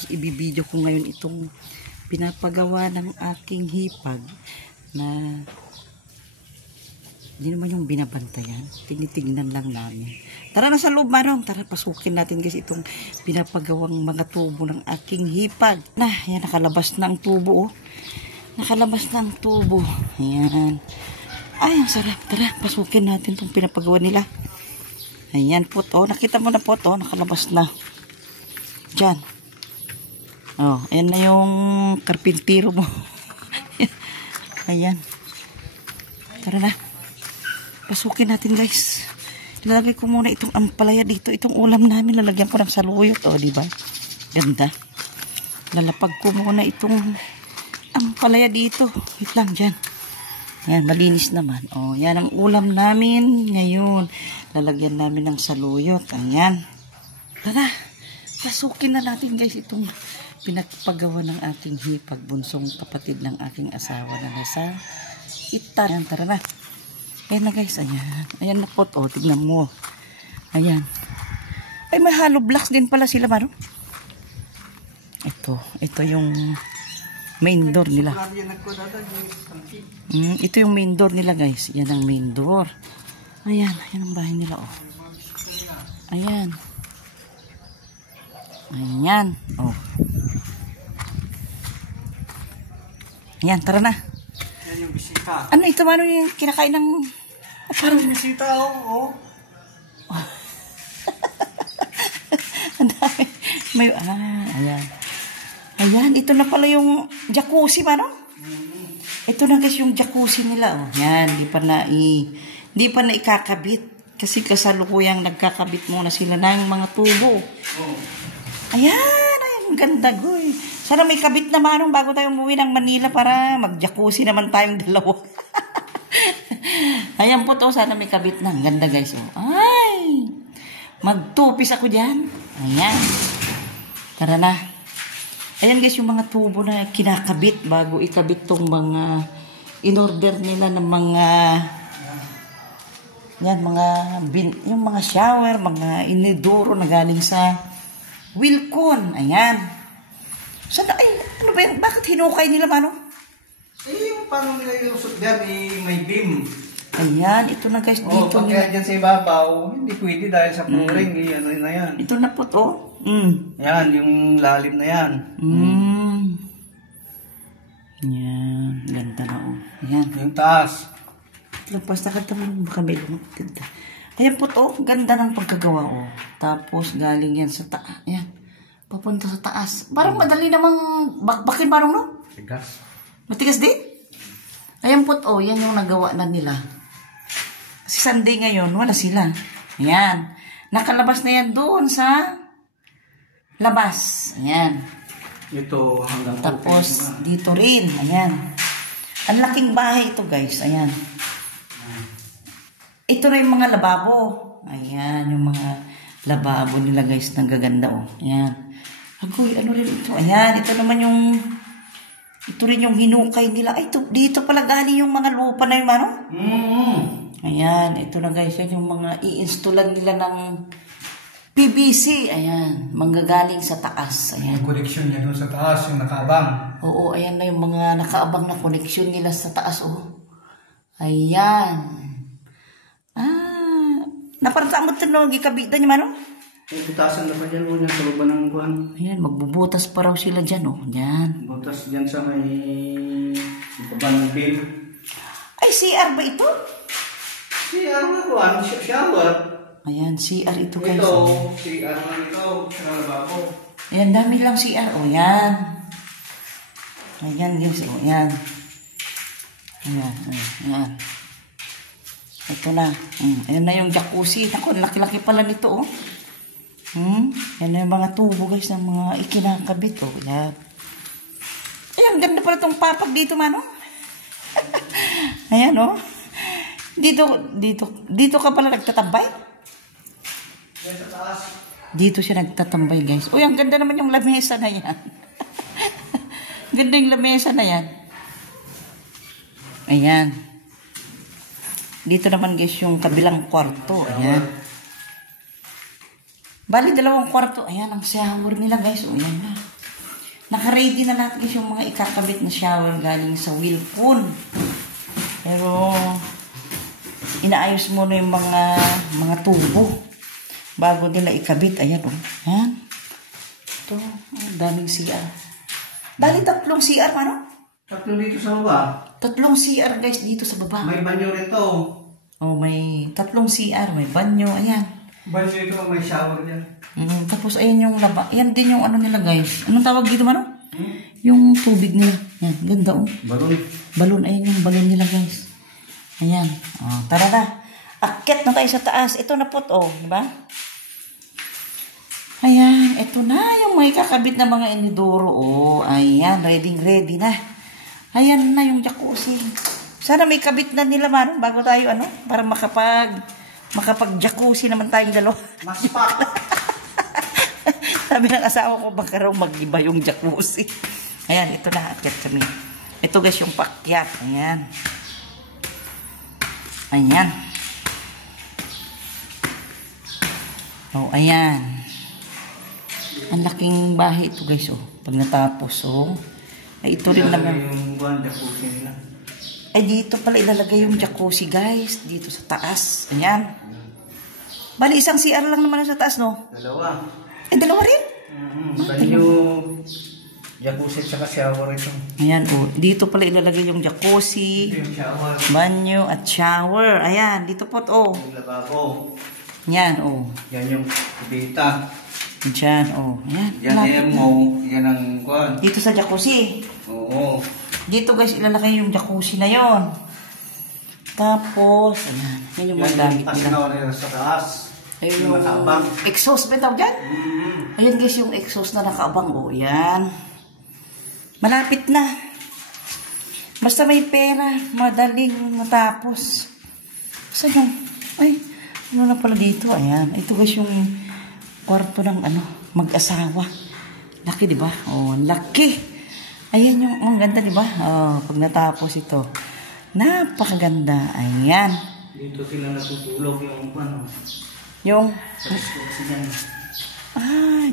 Tapos ibibideo ko ngayon itong pinapagawa ng aking hipag na hindi naman yung binabantayan. Tinitignan lang namin. Tara na sa loob, Manong. Tara, pasukin natin guys itong pinapagawang mga tubo ng aking hipag. Na, yan, nakalabas na ang tubo, oh. Nakalabas na ang tubo. Ayan. Ay, ang sarap. Tara, pasukin natin itong pinapagawa nila. Ayan, po, oh. Nakita mo na po, oh. Nakalabas na. Diyan. Oh, ayan na yung karpintero mo. Ayan. Tara na. Pasukin natin guys. Ilalagay ko muna itong ampalaya dito. Itong ulam namin lalagyan ko ng saluyot. O, diba? Ganda. Lalapag ko muna itong ampalaya dito. Wait lang dyan. Ayan, malinis naman. O, yan ang ulam namin ngayon. Lalagyan namin ng saluyot. Ayan. Tara. Pasukin na natin guys itong pinagpagawa ng aking hipag. Bunsong kapatid ng aking asawa na nasa Ita. Ayan, tara na. Ayan na guys, ayan. Ayan na po, oh, tignan mo. Ayan. Ay, may hollow blocks din pala sila, Maro. Ito yung main door nila. Ito yung main door nila guys. Yan ang main door. Ayan, ayan ang bahay nila, oh. Ayan. Ayan, oh. Ayan, tara na. Yan yung bisita. Ano ito, Maro, yung kinakain ng... Parang bisita, oh. Ang dami. May, ayan. Ayan, ito na pala yung jacuzzi, Maro. Ito na guys yung jacuzzi nila, oh. Yan, di pa na ikakabit. Kasi kasalukuyang nagkakabit muna sila ng mga tubo. Oh. Ayan, ang ganda, goy. Sana may kabit na, Manong, bago tayo umuwi ng Manila para mag-jacuzzi naman tayong dalawa. Ayan po to, sana may kabit na. Ang ganda, guys. Oh. Ay, magtupis ako dyan. Ayan. Tara na. Ayan, guys, yung mga tubo na kinakabit bago ikabit tong mga in-order nila ng mga... Yan, yung mga shower, mga inidoro na galing sa Wilcon. Ayan. Sana, ay, ano ba yan? Bakit hinukay nila, Manong? Eh, paano nila yung sudyan, may beam. Ayan, ito na guys, dito nila. Kaya dyan sa ibabaw, hindi pwede dahil sa flooring, ano na yan. Ito na po to. Yan, yung lalim na yan. Yan, ganda na, oh. Ayan. Yung taas. Lampas na kanta mo, baka may ganda. Ayan po to, ganda ng pagkagawa, oh. Tapos, galing yan sa taas. Ayan, papunta sa taas. Parang madali namang bakbakin, parang, no? Tigas. Matigas din? Ayan po, oh, yan yung nagawa na nila. Kasi Sunday ngayon, wala sila. Ayan. Nakalabas na yan doon sa labas. Ayan. Ito hanggang tapos dito rin. Ayan. Ang laking bahay ito guys. Ayan. Ito na yung mga lababo. Ayan. Yung mga lababo nila guys. Nagaganda oh. Ayan. Agoy, ano rin ito? Ayan. Ito naman yung... Ito rin yung hinukay nila. Ay, dito pala galing yung mga lupa na yung ano? Ayan, ito na guys, yan yung mga i-installan nila ng PVC. Ayan, manggagaling sa taas. Ayan. Yung connection niya doon sa taas, yung nakaabang. Oo, ayan na yung mga nakaabang na connection nila sa taas. Oh. Ayan. Naparata mo ito nung ikabitan niyo, Mano? May butasan na pa dyan, yung kaluban ng buwan. Ayan, magbubutas pa raw sila dyan, oh. Ayan. Butas dyan sa may ibabang bill. Ay, CR ba ito? CR na buwan, shower. Ayan, CR ito guys. Ito, CR na ito, sa lababo. Ayan, dami lang CR. O, yan. Ayan guys, o, yan. Ayan, ayan. Ito na. Ayan na yung jacuzzi. Ako, laki-laki pala nito, oh. Yan na yung mga tubo guys, ng mga ikinakabit, oh. Yan. Ayan, ganda pala itong papag dito, Mano. Ayan, oh. Dito ka pala nagtatambay? Yan sa taas. Dito siya nagtatambay, guys. Uy, ang ganda naman yung lamesa na yan. Ganda yung lamesa na yan. Ayan. Dito naman, guys, yung kabilang kwarto. Ayan. Bali, 2 kwarto. Ayan, ang shower nila, guys. O, ayan na. Naka-ready na lahat guys yung mga ikakabit na shower galing sa Wilpon. Pero, inaayos muna yung mga tubo bago nila ikabit. Ayan o. Ayan. Ito, daming CR. Bali, 3 CR, ano? 3 dito sa baba. 3 CR guys dito sa baba. May banyo rito. Oh, may 3 CR, may banyo, ayan. Banyo ito, may shower dyan. Tapos ayan yung laba. Ayan din yung ano nila guys. Anong tawag dito mano? Yung tubig nila. Ayan, ganda oh. Balon. Balon, ayan yung balon nila guys. Ayan. Oh, tara na. Akyat na tayo sa taas. Ito na po oh, di ba? Ayan, ito na yung may kakabit na mga inidoro. Oh, ayan, ready na. Ayan na yung jacuzzi. Sana may kabit na nila mano bago tayo ano, para makapag-jacuzzi naman tayong dalawa. Mas pa. Sabi ng asawa ko, baka raw mag-iba yung jacuzzi. Ayan, ito na, akyat kami. Ito guys, yung pakyat. Ayan. Ayan. Oh, ayan. Ang laking bahay ito guys, oh. Pag natapos, oh. Ay, ito rin naman. Yung jacuzzi nila. Ay, dito pala ilalagay yung jacuzzi guys. Dito sa taas. Ayan. Bali, isang CR lang naman sa taas, no? 2. Eh, 2 rin? Banyo, jacuzzi at saka shower ito. Ayan, oh. Dito pala ilalagay yung jacuzzi, Ito yung shower. banyo, at shower. Ayan, dito po, oh. Yung lababo. Yan, oh. Yan yung kubita. Diyan, oh. Ayan. Yan lapit yung na. mo. Yan ang kwan. Dito sa jacuzzi. Oo. Dito guys, ilalagay yung jacuzzi na yon. Tapos, ayan. Yan yung mga gamit nila. Pasinaw nila sa taas. Ayun Yung nakaabang. exhaust. Ba tawag dyan? Ayan guys, yung exhaust na nakaabang. Oh, yan. Malapit na. Basta may pera, madaling matapos. Saan yung... Ay, ano na pala dito? Ayan. Ito guys yung kwarto ng ano, mag-asawa. Laki, di ba? Oh, laki. Ayan yung, ang ganda, di ba? Oh, pag natapos ito. Napakaganda. Ayan. Dito sila natutulog yung ano. Yung, Sa kasi yan.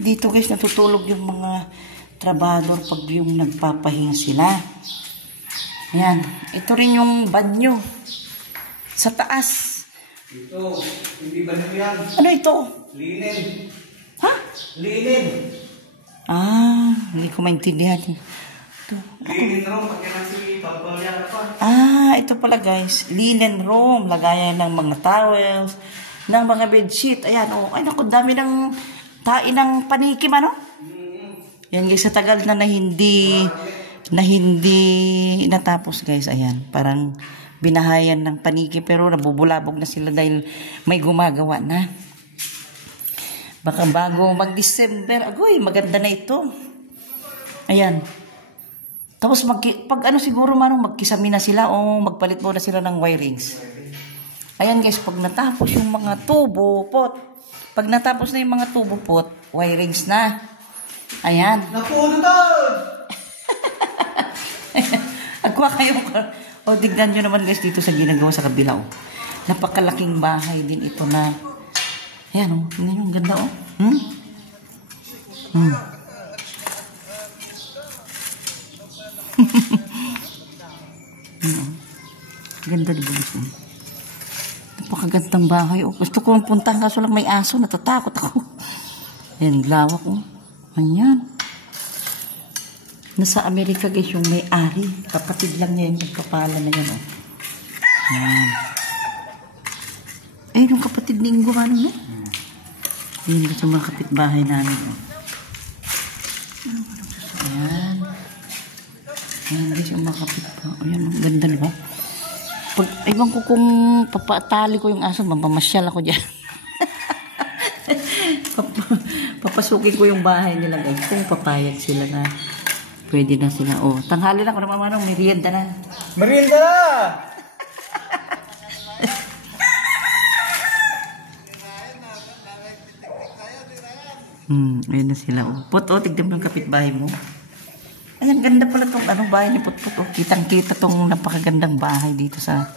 dito guys, natutulog yung mga trabador pag yung nagpapahinga sila. Ayan. Ito rin yung banyo. Sa taas. Dito, hindi ba nyo yan? Ano ito? Linen. Ha? Linen. Hindi ko maintindihan. Ito. Linen room. Pag yan si Pagpalyan pa. Ito pala guys. Linen room. Lagayan ng mga towels, ng mga bedsheet. Ayan, oh. Ay, naku, dami ng tain ng panikim, ano? Yan guys, sa tagal na hindi natapos guys. Ayan, parang binahayan ng paniki pero nabubulabog na sila dahil may gumagawa na. Baka bago mag-December, agoy, maganda na ito. Ayan. Tapos pag ano siguro manong magkisami na sila o magpalit muna sila ng wirings. Ayan guys, pag natapos yung mga tubo pot, pag natapos na yung mga tubo pot, wirings na. Ayan. Napuno doon! Agwa kayo. O, tignan nyo naman guys dito sa ginagawa sa kabila. Oh. Napakalaking bahay din ito na. Ayan o. Oh. Tingnan nyo. Ang ganda o. Oh. Ganda diba gusto mo? Napakagandang bahay. Oh. Gusto ko puntahan kaso lang may aso. Natatakot ako. Ayan. Lawak o. Oh. Ayan. Nasa Amerika guys yung may-ari. Kapatid lang niya yung nagpapala na yan. Oh. Ayan. Ayun yung kapatid ni Ingo. Ano no? Ayan guys yung mga kapitbahay namin. Oh. Ayan. Ayan guys yung mga kapitbahay. Ayan, ang ganda diba? Pag, ewan ko kung papatali ko yung aso, mapamasyal ako dyan. Papasukin ko yung bahay nila guys. Kung papayag sila na pwede na sila. Oh, tanghali lang. Kung naman merienda na. Merienda na! Ayun na sila. Oh. Pot, oh, tignan mo yung kapitbahay mo. Ayan, ganda pala tong ano, bahay ni Pot. Oh, kitang-kita tong napakagandang bahay dito sa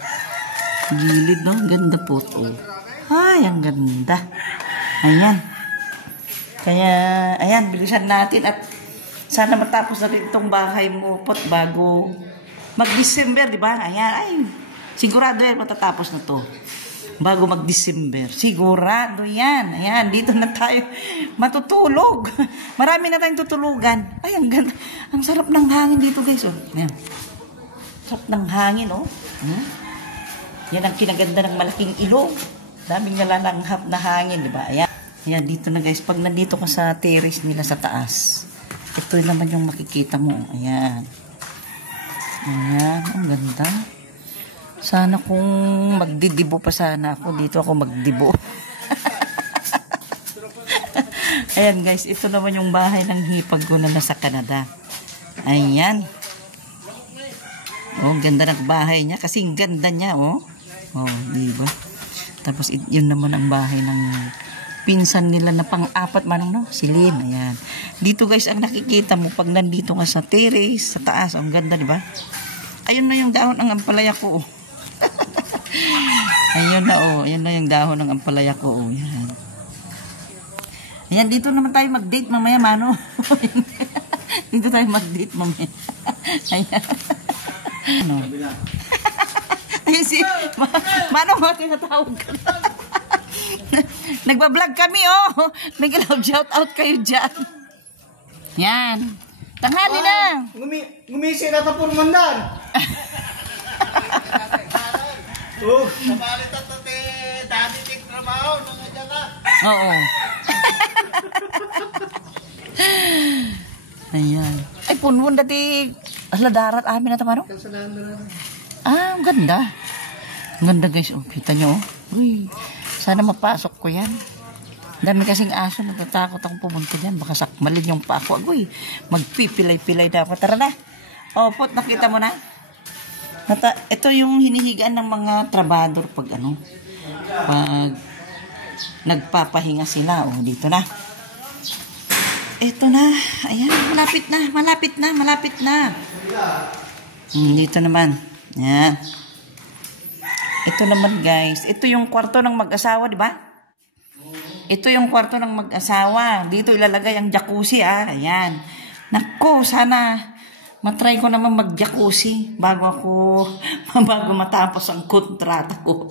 gilid, no? Ganda Pot. Oh. Ay, ang ganda. Ayan. Kaya, ayan, bilisan natin at Sana matapos na rin itong bahay mo, pot, bago mag-December, di ba? Ayan, ay, sigurado yan, matatapos na to. Bago mag-December. Sigurado yan. Ayan, dito na tayo matutulog. Marami na tayong tutulugan. Ay, ang ganda. Ang sarap ng hangin dito, guys. Oh. Ayan. Sarap ng hangin, oh. Yan ang kinaganda ng malaking ilog. Daming nalalanghap na hangin, di ba? Ayan. Ayan, dito na, guys. Pag nandito ka sa terrace nila sa taas, ito naman yung makikita mo. Ayan. Ayan, ang ganda. Sana kung magdidibo pa sana ako, dito ako magdibo. Ayan guys, ito naman yung bahay ng hipag ko na nasa Canada. Ayan. Oh, ganda ng bahay niya. Kasi ganda niya, oh. Oh, diba? Tapos yun naman ang bahay ng pinsan nila na pang-apat manong, no? Si Lynn, ayan. Dito guys, ang nakikita mo pag nandito ka sa terrace, sa taas, ang ganda, diba? Ayun na yung dahon ng ampalaya ko, oh. Ayun na, oh. Ayun na yung dahon ng ampalaya ko, oh. Ayan. Ayan, dito naman tayo mag-date mamaya, mano. Dito tayo mag-date mamaya. Ayan. Ano? Ayan si... Mano mo, tinatawag ka na. Nagbablog kami, oh. Nag-love shout out kayo dyan. Yan. Tanghali na. Ngumisi na tapos mandan. Oh, Sabali tatate, dami ting trabaho, nangadya ka. Oo. Ayan. Ay, punwon dati. Aladarat amin na tamano. Ah, ang ganda. Ang ganda guys. Oh, kita nyo. Oh. Uy, sana mapasok ko yan. Dami kasing aso. Natatakot akong pumunta dyan. Baka sakmalin yung pa ako. Uy, magpipilay-pilay na ako. Tara na. Oh, pot, nakita mo na. Ito yung hinihigaan ng mga trabador pag ano. Pag nagpapahinga sila. Oh, dito na. Ito na. Ayan, malapit na. Malapit na. Malapit na. Dito naman. Ayan. Ito naman guys. Ito yung kwarto ng mag-asawa, di ba? Ito yung kwarto ng mag-asawa. Dito ilalagay ang jacuzzi, ah. Ayan. Naku, sana matry ko naman mag-jacuzzi bago matapos ang kontrata ko.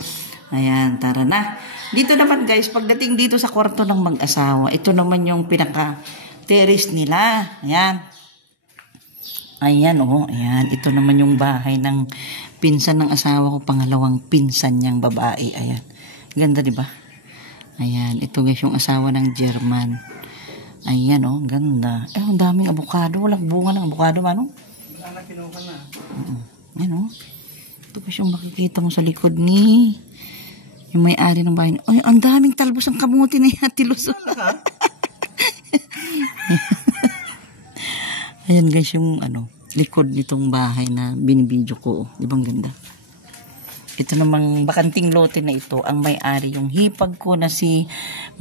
Ayan, tara na. Dito naman guys, pagdating dito sa kwarto ng mag-asawa, ito naman yung pinaka-terrace nila. Ayan. Ayan, oh. Ayan. Ito naman yung bahay ng pinsan ng asawa ko, pangalawang pinsan niyang babae. Ayan. Ganda, di ba? Ayan. Ito guys, yung asawa ng German. Ayan, oh. Ganda. Eh, ang daming abukado. Walang bunga ng abukado, mano? wala na kinuha na. Ayan, oh. Ito guys, yung makikita mo sa likod ni yung may-ari ng bahay. Ay, ang daming talbos ng kamuti na yan, tiluso. Ayan guys, yung ano, likod nitong bahay na binibidyo ko. Di ba ang ganda? Ito namang bakanting lote na ito, ang may-ari yung hipag ko na si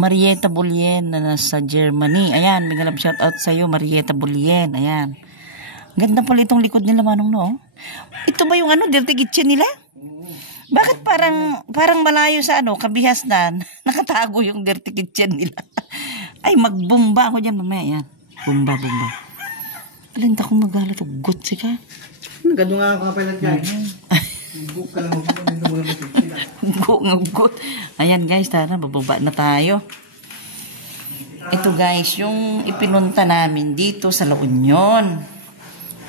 Marieta Bulien na nasa Germany. Ayan, may galap shout out sa iyo, Marieta Bulien. Ayan. Ganda pala itong likod nila, manong, no? Ito ba yung ano, dirty kitchen nila? Bakit parang malayo sa ano, kabihasnan, nakatago yung dirty kitchen nila? Ay, magbumba ako dyan mamaya. Ayan. Bumba. Alinta kong magalat. Ugot ka. Nagado nga ako kapalat guys. Ugot ka lang Ugot. Ayan guys, tara, bababa na tayo. Ito guys, yung ipinunta namin dito sa La Union.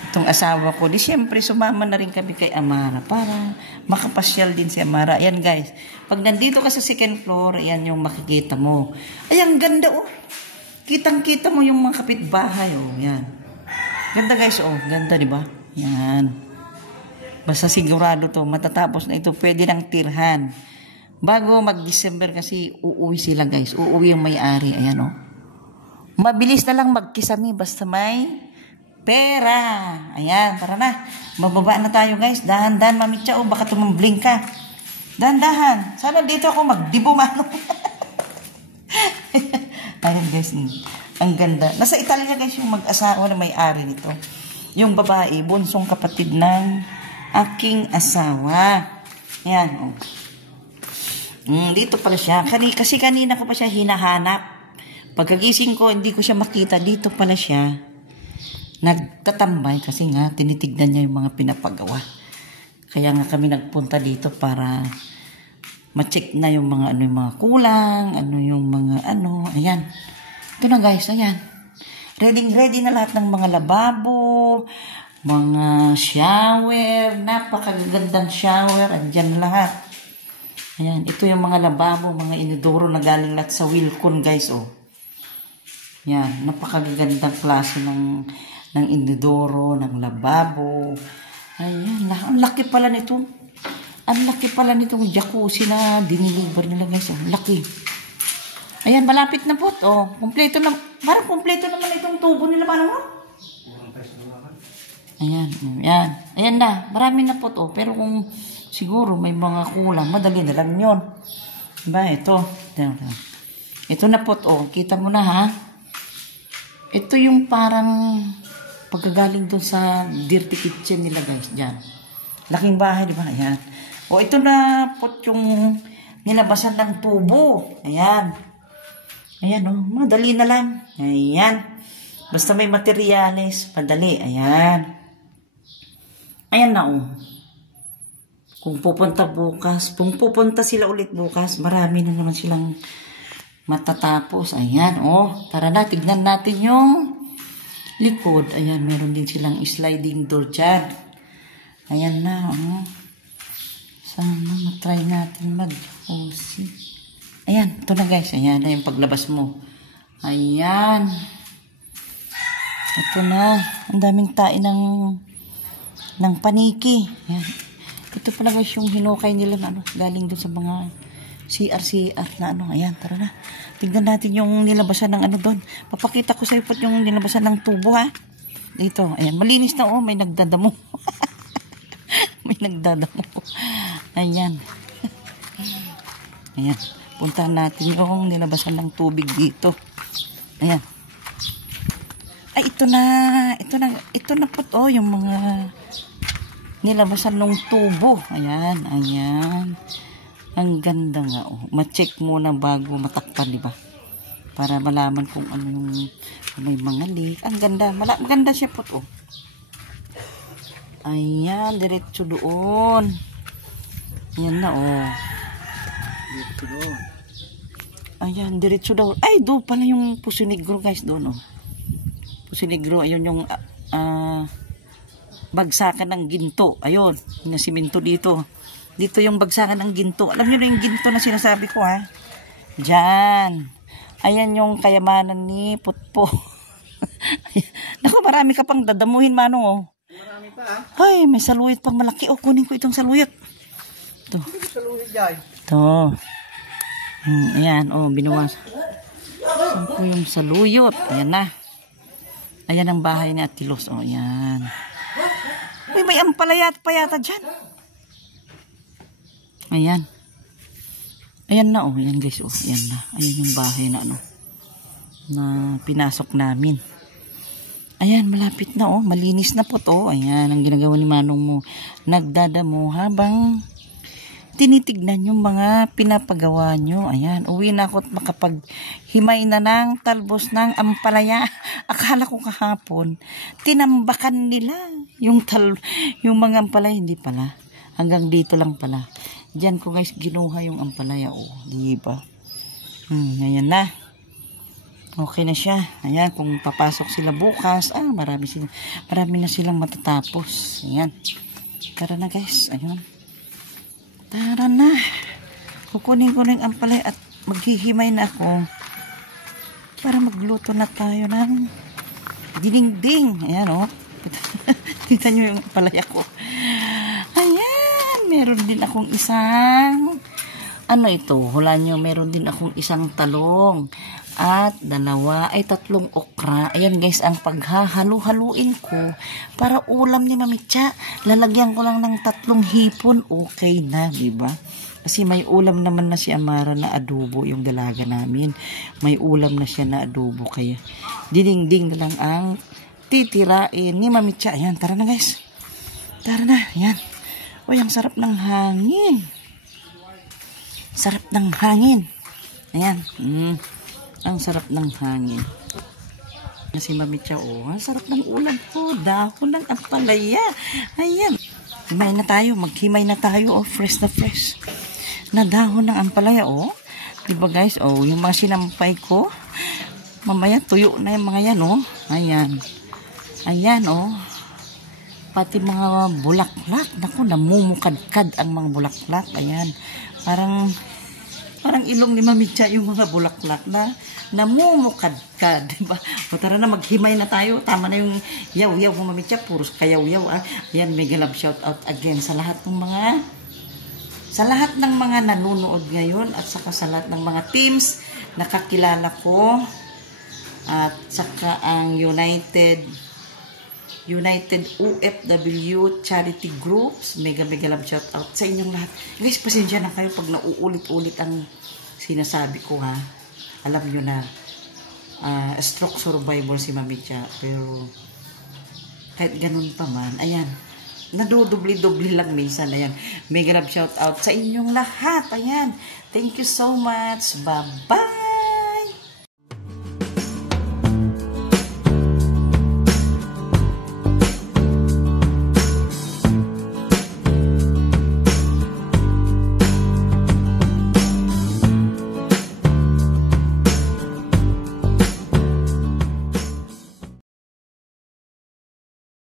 Itong asawa ko, di syempre sumama na rin kami kay Amara para makapasyal din si Amara. Ayan guys, pag nandito ka sa second floor, ayan yung makikita mo. Ayan, ganda oh. Kitang-kita mo yung mga kapitbahay oh. Ayan. Ganda guys oh. Ganda diba? Ayan. Basta sigurado to, matatapos na ito, pwede nang tirhan. Bago mag-December kasi uuwi sila guys. Uuwi yung may-ari. Ayan oh. Mabilis na lang magkisami basta may pera. Ayan, tara na. Bababa na tayo guys. Dahan-dahan, Mami Cha. Baka tumambling ka. Dahan-dahan. Sana dito ako magdibo mano. Ayan guys. Ang ganda. Nasa Italia guys yung mag-asawa na may-ari nito. Yung babae, bunsong kapatid ng aking asawa. Ayan. Oh. Dito pala siya. Kasi kanina ko pa siya hinahanap. Pagkagising ko, hindi ko siya makita. Dito pala siya. nagtatambay kasi nga tinitignan niya yung mga pinapagawa. Kaya nga kami nagpunta dito para ma-check na yung mga ano yung mga kulang, ano yung mga ano, ayan. Ito na guys, ayan. Ready na lahat ng mga lababo, mga shower, napakagandang shower, andyan lahat. Ayan, ito yung mga lababo, mga inidoro na galing lahat sa Wilcon guys, oh. Yan, napakagandang klase ng inidoro, ng lababo. Ayan, ang laki pala nito. Ang laki pala nitong jacuzzi na diniliver nila guys. Ang laki. Ayan, malapit na po. Oh, kumpleto na. Parang kumpleto naman itong tubo nila. Paano mo? Ayan, ayan. Ayan na. Marami na po. Oh. Pero kung siguro may mga kulang, madali na lang yun. Diba? Ito. Ito na po. Oh. Kita mo na ha. Ito yung parang pagkagaling doon sa dirty kitchen nila guys. Diyan. Laking bahay, di ba? Ayan. O ito na po yung nilabasan ng tubo. Ayan. Ayan o. Madali na lang. Ayan. Basta may materyales. Padali. Ayan. Ayan na o. Kung pupunta sila ulit bukas, marami na naman silang matatapos. Ayan o. Tara na. Tignan natin yung likod. Ayan, meron din silang sliding door dyan. Ayan na, oh. Sana matry natin mag-jacuzzi. Ayan, ito na guys. Ayan na yung paglabas mo. Ayan. Ito na. Ang daming tae ng paniki. Ayan. Ito pala guys yung hinukay nila na ano, galing doon sa mga CR na ano. Ayan, tara na. Tignan natin yung nilabasan ng ano doon. Papakita ko sa iyo po yung nilabasan ng tubo ha. Dito, ayan. Malinis na oh, may nagdadamo. May nagdadamo. Ayan. Ayan. Puntahan natin yung nilabasan ng tubig dito. Ayan. Ay, ito na. Ito na po oh, yung mga nilabasan ng tubo. Ayan, ayan. Ang ganda nga oh. Ma-check muna bago matakpan, di ba? Para malaman kung ano yung may mga leak. Ang ganda. Maganda siya po oh. Ayan, diretso doon. Ayan na oh. Dito doon. Ayan, diretso daw. Ay, doon pala yung Puso Negro guys doon oh. Puso Negro, ayun yung bagsakan ng ginto. Ayun, yung siminto dito. Dito yung bagsakan ng ginto. Alam niyo na yung ginto na sinasabi ko ha. Diyan. Ayan yung kayamanan ni Putpo. Naku, marami ka pang dadamuhin manong oh. Marami pa ha. Ay, may saluyot pang malaki. Oh, kunin ko itong saluyot. Ito. Saluyot dyan. Ito. Ayan, oh, binuwas. Saan po yung saluyot? Ayan na. Ayan ang bahay ni Atilos. Oh, ayan. Uy, may ampalaya pa yata dyan. Ayan. Ayan na, oh. Ayan guys, oh. Ayan na. Ayan yung bahay na, ano, na pinasok namin. Ayan, malapit na, oh. Malinis na po to. Ayan, ang ginagawa ni Manong mo. Nagdadamo habang tinitignan yung mga pinapagawa nyo. Ayan, uwi na ako at makapaghimay na ng talbos ng ampalaya. Akala ko kahapon, tinambakan nila yung mga ampalaya. Hindi pala. Hanggang dito lang pala. Diyan ko guys, ginuha yung ampalaya. Oh, diba? Ayan na. Okay na siya. Ayan, kung papasok sila bukas, marami na silang matatapos. Ayan. Tara na guys. Ayan. Tara na. Kukunin ko na yung ampalaya at maghihimay na ako para magluto na tayo ng dinding. Ayan o. Tignan nyo yung ampalaya ko. Ayan. Meron din akong isang ano ito. Hulaan nyo. Meron din akong isang talong. At tatlong okra. Ayan guys, ang paghahalu-haluin ko para ulam ni Mamitsa. Lalagyan ko lang ng 3 hipon. Okay na, diba? Kasi may ulam naman na si Amara na adobo yung dalaga namin. May ulam na siya na adobo. Kaya dinding na lang ang titirain ni Mamitsa. Ayan, tara na guys. Tara na, ayan. Uy, ang sarap ng hangin. Sarap ng hangin. Ayan, ang sarap ng hangin. Si Mami Cha, oh, ang sarap ng ulam ko. Dahon ng ampalaya. Ayan. Himay na tayo. Maghimay na tayo. Oh, fresh na fresh. Na dahon ng ampalaya, oh. Diba guys? Oh, yung mga sinampay ko. Mamaya tuyo na yung mga yan, oh. Ayan. Ayan, oh. Pati mga bulaklak. Naku, namumukadkad ang mga bulaklak. Ayan. Parang ilong ni Mami Cha yung mga bulaklak na namumukadkad, diba? O tara na, maghimay na tayo. Tama na yung yaw-yaw mo, Mami Cha. Puros kayaw-yaw, ah. Ayan, mega love shout out again sa lahat ng mga nanonood ngayon at saka sa lahat ng mga teams na kakilala ko at saka ang United OFW Charity Groups. Mega love shout out sa inyong lahat. Guys, pasensya na kayo pag nauulit-ulit ang sinasabi ko, ha. Alam nyo na, stroke survivor si Mami Cha. Pero, kahit ganun pa man, ayan, nadudubli-dubli lang minsan, ayan. Mega love shout out sa inyong lahat, ayan. Thank you so much. Bye-bye.